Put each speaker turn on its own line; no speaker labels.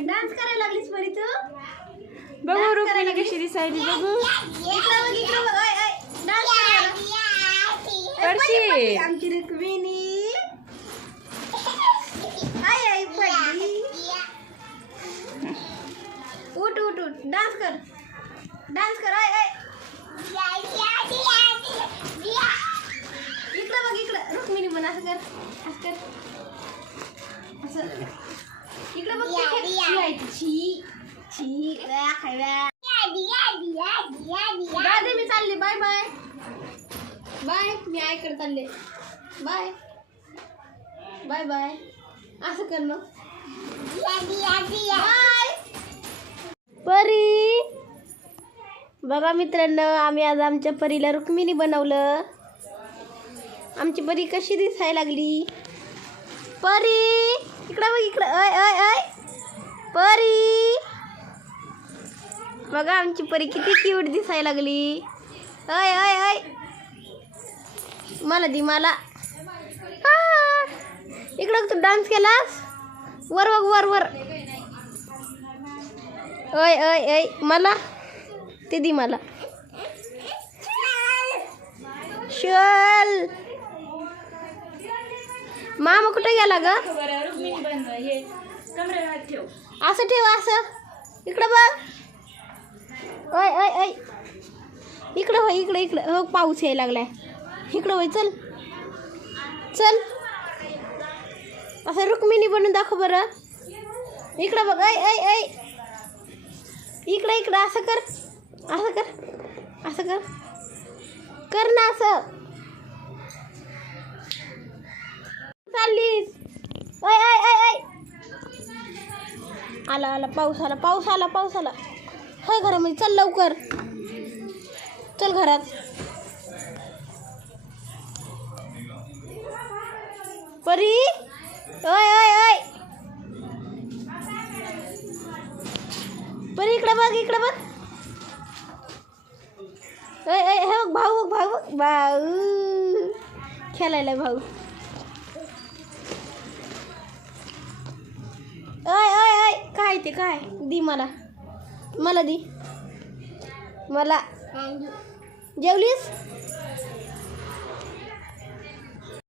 Dance करायला लागलीस परी तू
बघू रुक्मिणी कशी दिसायली बघू
इकडं बघ इकडं बघ ओय, ओय. डान्स करायला.
करशी
आमची रुक्मिणी आय आय पडली उठ उठ उठ डान्स कर डान्स कर आय आय इकडं बघ इकडं रुक्मिणी पण असं कर असं कर असं. इकडं बघ छी. दादी मी चालले. Bye bye. बाय मी आईकडे चालले. बाय. Bye bye. असं कर मग. बाय. परी. बघा मित्रांनो आम्ही आज आमच्या परीला रुक्मिणी बनवलं. आमची परी कशी दिसायला लागली? परी. इकडं बघ इकडं. अय अय अय. परी. बघा आमची परी किती क्यूट दिसायला लागली. अय अय अय. मला दी मला. इकडं तू डान्स केलास? वर बघ वर वर. अय अय अय. मला? ते दी मला. शल. मामा कुठे गेला ग? असं ठेव असं. इकडं बघ. ओय ओय ओय. इकडं होय इकडं इकडं. हो पाऊस यायला लागलाय. इकडं होय चल. चल. असं रुक्मिणी बनून दाखव बरं. इकडं बघ ऐ ऐ ऐ इकडं इकडं. असं कर. असं कर. असं कर. कर ना असं. आला आला पाऊस आला पाऊस आला पाऊस आला. हाय घरामध्ये चल लवकर. चल घरात. परी? ओय ओय ओय. परी इकडं बघ इकडं बघ. ओय ओय हे बघ भाऊ बघ भाऊ बघ. भाऊ. खेळायला भाऊ. अय ओय. काय ते काय? दी मला. मला दी. मला. जेवलीस?